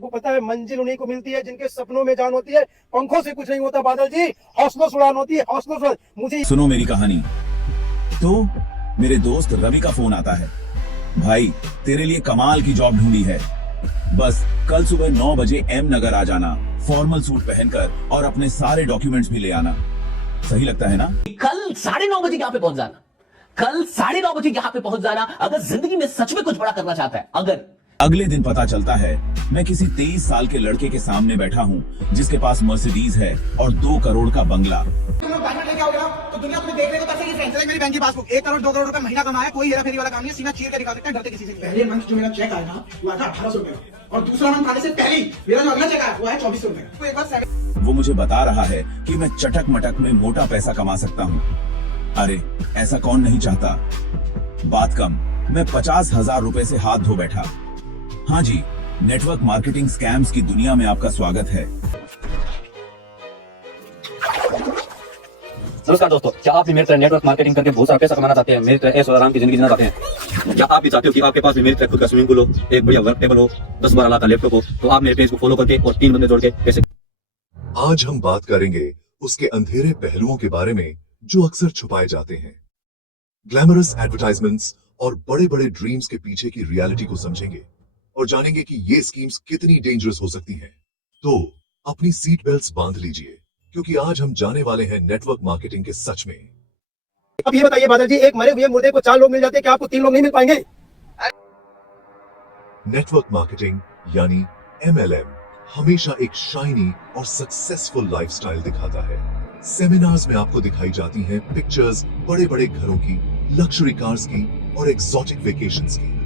आपको पता है मंजिल उन्हीं को मिलती है जिनके सपनों में जान होती है। पंखों से कुछ नहीं होता बादल जी, हौसलों से उड़ान होती है, हौसलों से। मुझे सुनो मेरी कहानी। तो मेरे दोस्त रवि का फोन आता है, भाई तेरे लिए कमाल की जॉब ढूंढी है, बस कल सुबह 9 बजे एम नगर आ जाना, फॉर्मल सूट पहनकर और अपने सारे डॉक्यूमेंट्स भी ले आना। सही लगता है ना? कल 9:30 बजे यहाँ पे पहुंच जाना, कल 9:30 बजे यहाँ पे पहुंच जाना अगर जिंदगी में सच में कुछ बड़ा करना चाहता है। अगर अगले दिन पता चलता है मैं किसी 23 साल के लड़के के सामने बैठा हूँ जिसके पास मर्सिडीज है और 2 करोड़ का बंगला। तुम लोग डायमंड लेके आओगे ना तो दुनिया तुम्हें देख लेगा। तब से ये फ्रेंड है मेरी बैंक की पासबुक 1 करोड़ 2 करोड़ रुपए महीना कमाया, कोई हेरा फेरी वाला काम नहीं है, सीना चीर के दिखा सकते हैं, डरते किसी से। पहले मंथ जो मेरा चेक आया ना वो आया 1800 रुपए का, और दूसरा मंथ आने से पहले ही मेरा जो अगला चेक आया वो आया 2400 रुपए का। तो एक बार वो मुझे बता रहा है कि मैं चटक मटक में मोटा पैसा कमा सकता हूँ। अरे ऐसा कौन नहीं चाहता। बात कम, मैं 50,000 रुपए से हाथ धो बैठा। हाँ जी, नेटवर्क मार्केटिंग स्कैम्स की दुनिया में आपका स्वागत है। नमस्कार दोस्तों, क्या आप भी मेरी तरह नेटवर्क मार्केटिंग करके बहुत सारा पैसा कमाना चाहते हैं, मेरी तरह ऐश और आराम की जिंदगी जीना चाहते हैं? क्या आप भी चाहते हो कि आपके पास भी मेरी तरह खुद का स्विमिंग पूल हो, एक बढ़िया वर्क टेबल हो, 10-12 लाख का लैपटॉप हो? तो आप मेरे पेज को फॉलो करके और 3 बंदे जोड़ के पैसे। आज हम बात करेंगे उसके अंधेरे पहलुओं के बारे में जो अक्सर छुपाए जाते हैं। ग्लैमरस एडवर्टाइजमेंट्स और बड़े बड़े ड्रीम्स के पीछे की रियलिटी को समझेंगे और जानेंगे कि ये स्कीम्स कितनी डेंजरस हो सकती हैं। तो अपनी सीट बेल्ट्स बांध लीजिए, क्योंकि आज हम जाने वाले हैं नेटवर्क मार्केटिंग के सच में। अब ये बताइए बादल जी, एक मरे हुए मुर्दे को 4 लोग मिल जाते हैं, क्या आपको 3 लोग नहीं मिल पाएंगे? नेटवर्क मार्केटिंग यानी MLM हमेशा एक शाइनी और सक्सेसफुल लाइफस्टाइल दिखाता है। सेमिनार्स में आपको दिखाई जाती हैं पिक्चर्स बड़े बड़े घरों की, लग्जरी कार्स की और एक्सोटिक वेकेशंस की।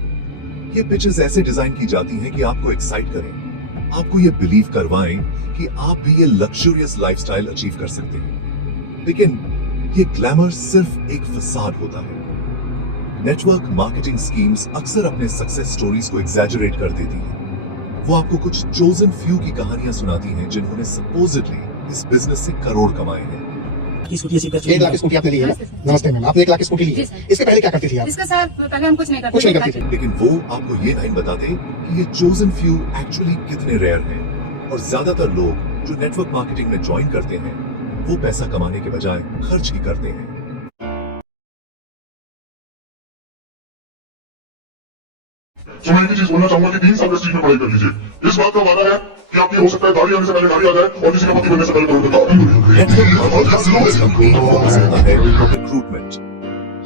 ये पिक्चर्स ऐसे डिजाइन की जाती हैं कि आपको एक्साइट करें, आपको ये बिलीव करवाएं कि आप भी ये लग्जरियस लाइफस्टाइल अचीव कर सकते हैं। लेकिन ये ग्लैमर सिर्फ एक फसाद होता है। नेटवर्क मार्केटिंग स्कीम्स अक्सर अपने सक्सेस स्टोरीज को एग्जैजरेट कर देती हैं। वो आपको कुछ चोजन फ्यू की कहानियां सुनाती हैं जिन्होंने सपोजिटली इस बिजनेस से करोड़ कमाए हैं। 1 लाख की स्कूटी आपने ली है ना? नमस्ते मैम, आपने 1 लाख की स्कूटी ली है। इसके पहले क्या करती थी आप? इसका सर पहले हम कुछ नहीं कुछ नहीं करते करती थी। लेकिन वो आपको ये नहीं बताते कि ये चोजन फ्यू एक्चुअली कितने रेयर हैं, और ज्यादातर लोग जो नेटवर्क मार्केटिंग में ज्वाइन करते हैं वो पैसा कमाने के बजाय खर्च ही करते हैं। तो मैं एक चीज बोलना चाहूंगा कि 3 साल प्रेस्टीज में पढ़ाई कर लीजिए। इस बात का वादा है कि आपकी हो सकता है दाढ़ी आने से पहले गाड़ी आ जाए और किसी का पति बनने से पहले करोड़ रुपए का रिक्रूटमेंट।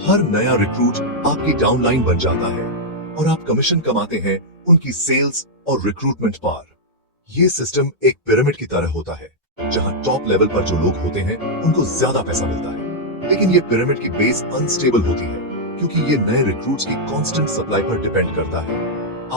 हर नया रिक्रूट आपकी डाउनलाइन बन जाता है और आप कमीशन कमाते हैं उनकी सेल्स और रिक्रूटमेंट पर। ये सिस्टम एक पिरामिड की तरह होता है, जहां टॉप लेवल पर जो लोग होते हैं उनको ज्यादा पैसा मिलता है। लेकिन ये पिरामिड की बेस अनस्टेबल होती है, क्योंकि ये नए रिक्रूट्स की कांस्टेंट सप्लाई पर डिपेंड करता है।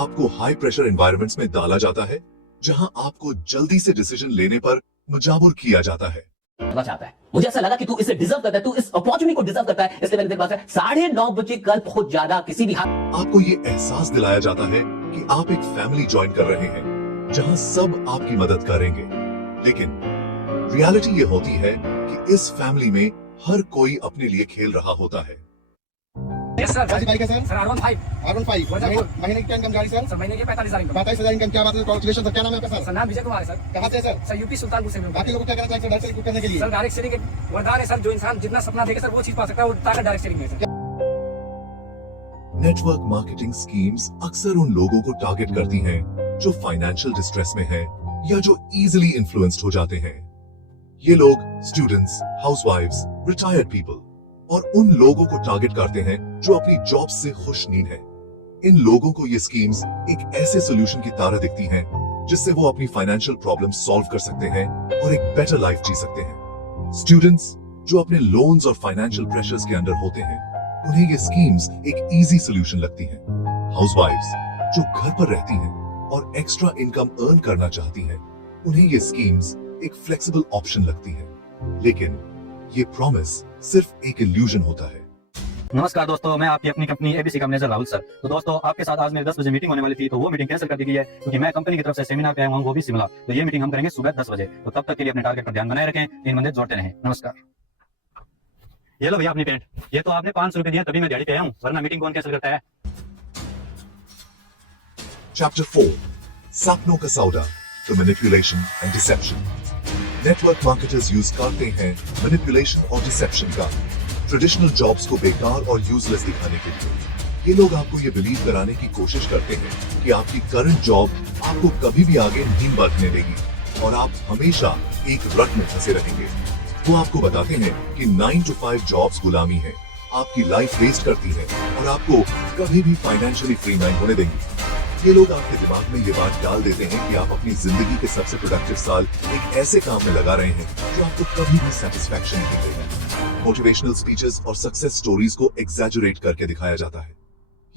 आपको हाई प्रेशर एनवायरनमेंट्स में डाला जाता है, जहां आपको जल्दी से डिसीजन लेने पर मजाबुर किया जाता है। करना चाहता है, मुझे ऐसा लगा कि तू इसे डिजर्व करता है, तू इस अपॉर्चुनिटी को डिजर्व करता है, इसलिए मैंने तेरे पास 9:30 बजे कल पहुंच जाना किसी भी हाल। आपको ये एहसास दिलाया जाता है कि आप एक फैमिली ज्वाइन कर रहे हैं जहां सब आपकी मदद करेंगे। लेकिन रियलिटी ये होती है कि इस फैमिली में हर कोई अपने लिए खेल रहा होता है। सर बाइक है सर R15 महीने की क्या इनकम जा रही सर? सर महीने के 45,000 इनकम। 45,000 इनकम। क्या बात है, कांग्रेचुलेशन सर। क्या नाम है आपका सर? सर नाम विजय कुमार है सर। कहाँ से है सर? यूपी सुल्तानपुर से हूँ। बाकी लोग क्या करना चाहिए डायरेक्ट रिक्रूट करने के लिए? सर डायरेक्ट सेलिंग एक वरदान है सर, जो इंसान जितना सपना देखे सर वो चीज पा सकता है, वो ताकत डायरेक्ट सेलिंग में है सर। नेटवर्क मार्केटिंग स्कीम्स अक्सर उन लोगों को टारगेट करती हैं जो फाइनेंशियल डिस्ट्रेस में हैं या जो इजीली इन्फ्लुएंस्ड हो जाते हैं। ये लोग स्टूडेंट्स, हाउसवाइफ्स, रिटायर्ड पीपल और उन लोगों को टारगेट करते हैं जो अपनी जॉब से खुशनीद हैं। इन लोगों को ये स्कीम्स एक ऐसे सोल्यूशन की तरह दिखती हैं जिससे वो अपनी फाइनेंशियल प्रॉब्लम सॉल्व कर सकते हैं और एक बेटर लाइफ जी सकते हैं। स्टूडेंट्स जो अपने लोन्स और फाइनेंशियल प्रेशर्स के अंडर होते हैं, उन्हें ये स्कीम्स एक इजी सोल्यूशन लगती हैं। हाउसवाइफ्स जो घर पर रहती हैं और एक्स्ट्रा इनकम अर्न करना चाहती हैं, उन्हें ये स्कीम्स एक फ्लेक्सिबल ऑप्शन लगती हैं। लेकिन ये प्रॉमिस सिर्फ एक इल्यूजन होता है। नमस्कार दोस्तों, मैं आपकी अपनी कंपनी एबीसी का मैनेजर राहुल सर। तो दोस्तों, आपके साथ आज मेरी 10 बजे मीटिंग होने वाली थी, तो वो मीटिंग कैंसिल कर दी गई है क्योंकि मैं कंपनी की तरफ से सेमिनार पे आया हूँ, वो भी शिमला। तो ये मीटिंग हम करेंगे सुबह 10 बजे। तो तब तक के लिए अपने टारगेट पर ध्यान बनाए रखें, 3 बंदे जोड़ते रहें। नमस्कार। ये लो भैया अपनी पेंट। ये तो आपने 500 रुपए दिए तभी मैं दिहाड़ी पे आया हूँ, वरना मीटिंग कौन कैंसिल करता है? चैप्टर 4 सपनों का सौदा, the manipulation and deception. Network marketers use करते हैं मैनिपुलेशन और डिसेप्शन का ट्रेडिशनल जॉब्स को बेकार और यूजलेस दिखाने के लिए। ये लोग आपको ये बिलीव कराने की कोशिश करते हैं कि आपकी करंट जॉब आपको कभी भी आगे नहीं बढ़ने देगी और आप हमेशा एक रट में फंसे रहेंगे। वो आपको बताते हैं कि 9 to 5 जॉब्स गुलामी है, आपकी लाइफ वेस्ट करती है और आपको कभी भी फाइनेंशियली फ्री नहीं होने देंगी। ये लोग आपके दिमाग में ये बात डाल देते हैं कि आप अपनी जिंदगी के सबसे प्रोडक्टिव साल एक ऐसे काम में लगा रहे हैं जो आपको कभी भी सेटिस्फैक्शन नहीं देगा। मोटिवेशनल स्पीचेस और सक्सेस स्टोरीज को एग्जैजुरेट करके दिखाया जाता है।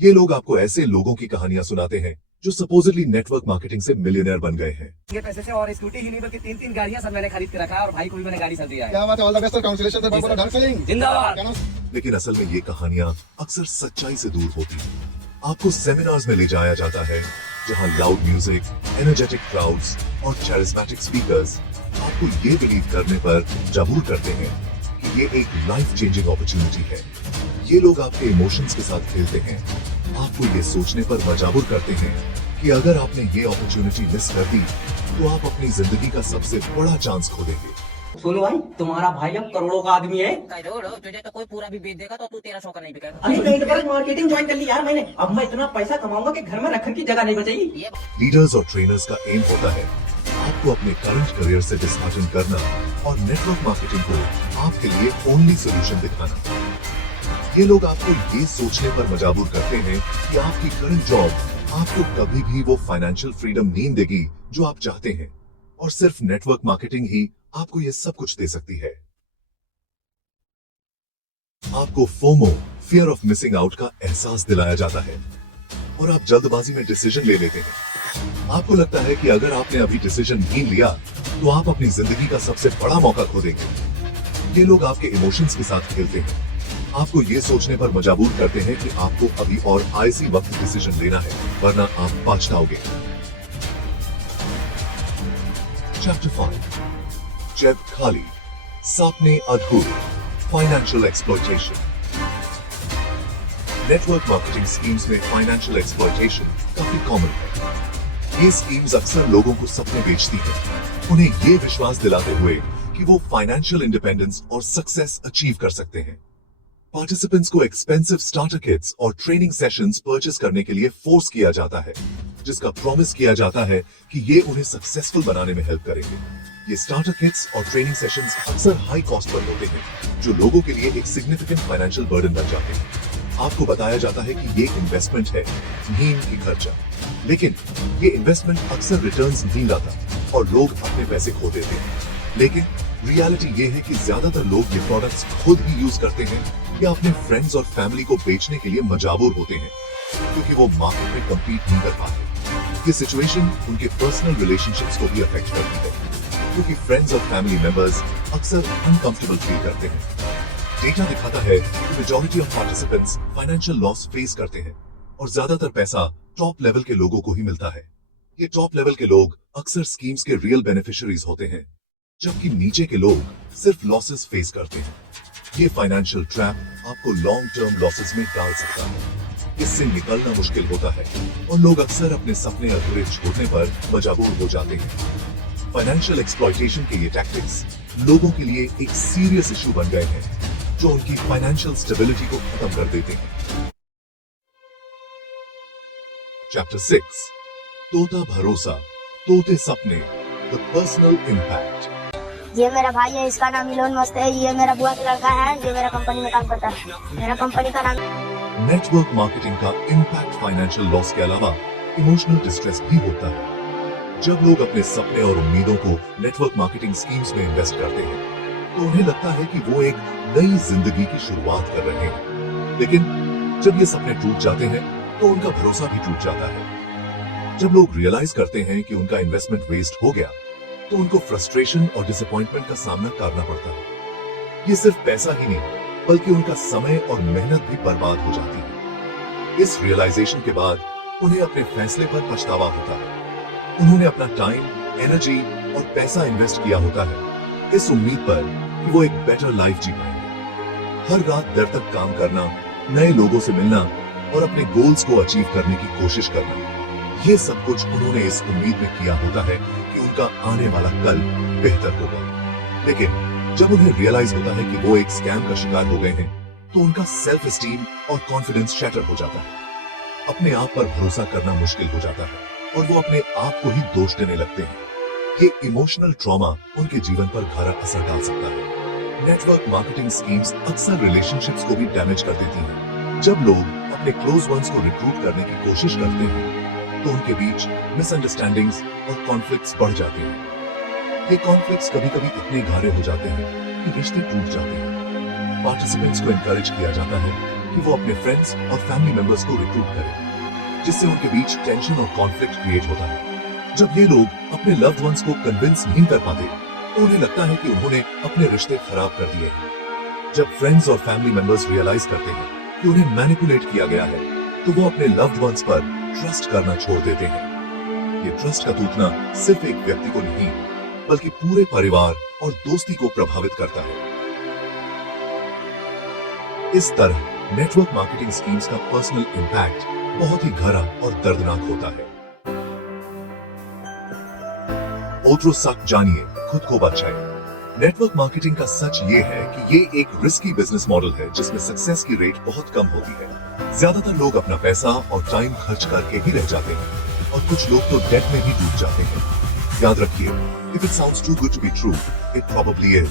ये लोग आपको ऐसे लोगों की कहानियां सुनाते हैं जो सपोजिटली नेटवर्क मार्केटिंग से मिलियनेयर बन गए हैं। ये पैसे से और स्कूटी ही नहीं बल्कि 3-3 गाड़ियां सब मैंने खरीद के रखा है और भाई को भी मैंने गाड़ी सब दिया है। क्या बात है, all the best sir, congratulation sir, बहुत ढंग से लेंगे। जिंदाबाद। लेकिन असल में ये कहानियां अक्सर सच्चाई से दूर होती हैं। आपको सेमिनार्स में ले जाया जाता है जहां लाउड म्यूजिक, एनर्जेटिक क्राउड्स और चैरिस्मेटिक स्पीकर्स आपको ये बिलीव करने पर मजबूर करते हैं कि ये एक लाइफ चेंजिंग अपॉर्चुनिटी है। ये लोग आपके इमोशंस के साथ खेलते हैं, आपको ये सोचने पर मजबूर करते हैं कि अगर आपने ये अपॉर्चुनिटी मिस कर दी तो आप अपनी जिंदगी का सबसे बड़ा चांस खो देंगे। सुनो भाई, तुम्हारा भाई अब करोड़ों का आदमी है। तुझे तो कोई पूरा भी बेच देगा तो तू 1300 का नहीं बिकेगा। अरे नहीं तो बस मार्केटिंग ज्वाइन कर ली यार मैंने। अब मैं इतना पैसा कमाऊंगा कि घर में रखने की जगह नहीं बचेगी। लीडर्स और ट्रेनर्स का एम होता है आपको अपने करंट करियर से डिस्हार्टन करना और नेटवर्क मार्केटिंग को आपके लिए ओनली सोल्यूशन दिखाना। ये लोग आपको ये सोचने पर मजबूर करते हैं कि आपकी करंट जॉब आपको कभी भी वो फाइनेंशियल फ्रीडम नहीं देगी जो आप चाहते हैं और सिर्फ नेटवर्क मार्केटिंग ही आपको ये सब कुछ दे सकती है। आपको FOMO, fear of missing out का एहसास दिलाया जाता है और आप जल्दबाजी में डिसीजन ले लेते हैं। आपको लगता है कि अगर आपने अभी डिसीजन नहीं लिया तो आप अपनी जिंदगी का सबसे बड़ा मौका खो देंगे। ये लोग आपके इमोशंस के साथ खेलते हैं, आपको ये सोचने पर मजबूर करते हैं कि आपको अभी और आईसी वक्त डिसीजन लेना है वरना आप पछताओगे। चैप्टर 5 जेब खाली, सपने अधूरे, financial exploitation. Network marketing schemes में फाइनेंशियल एक्सप्लॉयटेशन काफी कॉमन है। ये स्कीम्स अक्सर लोगों को सपने बेचती हैं, उन्हें ये विश्वास दिलाते हुए कि वो फाइनेंशियल इंडिपेंडेंस और सक्सेस अचीव कर सकते हैं। पार्टिसिपेंट्स को एक्सपेंसिव स्टार्टर किट्स और ट्रेनिंग सेशंस परचेस करने के लिए फोर्स किया जाता है, जिसका प्रॉमिस किया जाता है कि ये उन्हें सक्सेसफुल बनाने में हेल्प करेंगे। ये स्टार्टर किट्स और ट्रेनिंग सेशंस अक्सर हाई कॉस्ट पर होते हैं, जो लोगों के लिए एक सिग्निफिकेंट फाइनेंशियल बर्डन बन जाते हैं। आपको बताया जाता है कि ये इन्वेस्टमेंट है, नहीं इनकी खर्चा, लेकिन ये इन्वेस्टमेंट अक्सर रिटर्न्स नहीं लाता और लोग अपने पैसे खो देते हैं। लेकिन रियलिटी ये है कि ज्यादातर लोग ये प्रोडक्ट्स खुद ही यूज करते हैं या अपने फ्रेंड्स और फैमिली को बेचने के लिए मजबूर होते हैं क्योंकि वो मार्केट में कम्पीट नहीं कर पाते। ये सिचुएशन उनके पर्सनल रिलेशनशिप्स को भी अफेक्ट करती है क्योंकि फ्रेंड्स और फैमिली मेंबर्स अक्सर अनकंफर्टेबल फील करते हैं। डेटा दिखाता है कि majority of participants financial loss face करते हैं और ज्यादातर पैसा टॉप लेवल के लोगों को ही मिलता है। ये टॉप लेवल के लोग अक्सर स्कीम्स के रियल बेनिफिशियरीज होते हैं, जबकि नीचे के लोग सिर्फ लॉसेस फेस करते हैं। ये फाइनेंशियल ट्रैप आपको लॉन्ग टर्म लॉसेस में डाल सकता है। इससे निकलना मुश्किल होता है और लोग अक्सर अपने सपने अधूरे छोड़ने पर मजबूर हो जाते हैं। फाइनेंशियल एक्सप्लॉयटेशन के ये टैक्टिक्स लोगों के लिए एक सीरियस इशू बन गए हैं जो उनकी फाइनेंशियल स्टेबिलिटी को खत्म कर देते हैं। चैप्टर 6 तोता भरोसा, तोते सपने, द पर्सनल इम्पैक्ट। ये मेरा भाई है, इसका नाम इलोन मस्क है। ये मेरा बुआ का लड़का है, ये मेरा कंपनी में काम करता है। मेरा कंपनी का नाम। नेटवर्क मार्केटिंग का इम्पैक्ट फाइनेंशियल लॉस के अलावा इमोशनल डिस्ट्रेस भी होता है। जब लोग अपने सपने और उम्मीदों को नेटवर्क मार्केटिंग स्कीम्स में इन्वेस्ट करते हैं तो उन्हें लगता है कि वो एक नई जिंदगी की शुरुआत कर रहे हैं, लेकिन जब ये सपने टूट जाते हैं तो उनका भरोसा भी टूट जाता है। जब लोग रियलाइज करते हैं कि उनका इन्वेस्टमेंट वेस्ट हो गया तो उनको फ्रस्ट्रेशन और डिसअपॉइंटमेंट का सामना करना पड़ता है। ये सिर्फ पैसा ही नहीं बल्कि उनका समय और मेहनत भी बर्बाद हो जाती है। इस रियलाइजेशन के बाद उन्हें अपने फैसले पर पछतावा होता है। उन्होंने अपना टाइम, एनर्जी और पैसा इन्वेस्ट किया होता है इस उम्मीद पर कि वो एक बेटर लाइफ जी पाएंगे। हर रात देर तक काम करना, नए लोगों से मिलना और अपने गोल्स को अचीव करने की कोशिश करना, ये सब कुछ उन्होंने इस उम्मीद में किया होता है कि उनका आने वाला कल बेहतर होगा। लेकिन जब उन्हें रियलाइज होता है कि वो एक स्कैम का शिकार हो गए हैं, तो उनका सेल्फ एस्टीम और कॉन्फिडेंस शैटर हो जाता है। अपने आप पर भरोसा करना मुश्किल हो जाता है और वो अपने आप को ही दोष देने लगते हैं। ये इमोशनल ट्रॉमा उनके जीवन पर गहरा असर डाल सकता है। नेटवर्क मार्केटिंग स्कीम्स अक्सर रिलेशनशिप्स को भी डैमेज कर देती हैं। जब लोग अपने क्लोज वंस को रिक्रूट करने की कोशिश करते हैं, तो उनके बीच मिसअंडरस्टैंडिंग्स और कॉन्फ्लिक्ट्स बढ़ जाते हैं। ये कॉन्फ्लिक्ट्स कभी-कभी इतने गहरे हो जाते हैं कि रिश्ते टूट जाते हैं। पार्टिसिपेंट्स को एनकरेज किया जाता है कि वो अपने फ्रेंड्स और फैमिली मेंबर्स को रिक्रूट करें, जिससे उनके बीच टेंशन और कॉन्फ्लिक्ट क्रिएट होता है। जब ये लोग अपने लव्ड वंस को कन्विंस नहीं कर पाते, तो उन्हें लगता है कि उन्होंने अपने रिश्ते खराब कर दिए हैं। जब फ्रेंड्स और फैमिली मेंबर्स रियलाइज करते हैं कि उन्हें मैनिपुलेट किया गया है, तो वो अपने लव्ड वंस पर ट्रस्ट करना छोड़ देते हैं। ये ट्रस्ट का टूटना सिर्फ एक व्यक्ति को नहीं, बल्कि पूरे परिवार और दोस्ती को प्रभावित करता है। इस तरह नेटवर्क मार्केटिंग स्कीम्स का पर्सनल इम्पैक्ट बहुत ही गहरा और दर्दनाक होता है। ओत्रो सक जानिए, खुद को बचाए। नेटवर्क मार्केटिंग का सच ये है कि ये एक रिस्की बिजनेस मॉडल है जिसमें सक्सेस की रेट बहुत कम होती है। ज्यादातर लोग अपना पैसा और टाइम खर्च करके ही रह जाते हैं और कुछ लोग तो डेट में भी डूब जाते हैं। याद रखिए, if it sounds too good to be true, it probably is.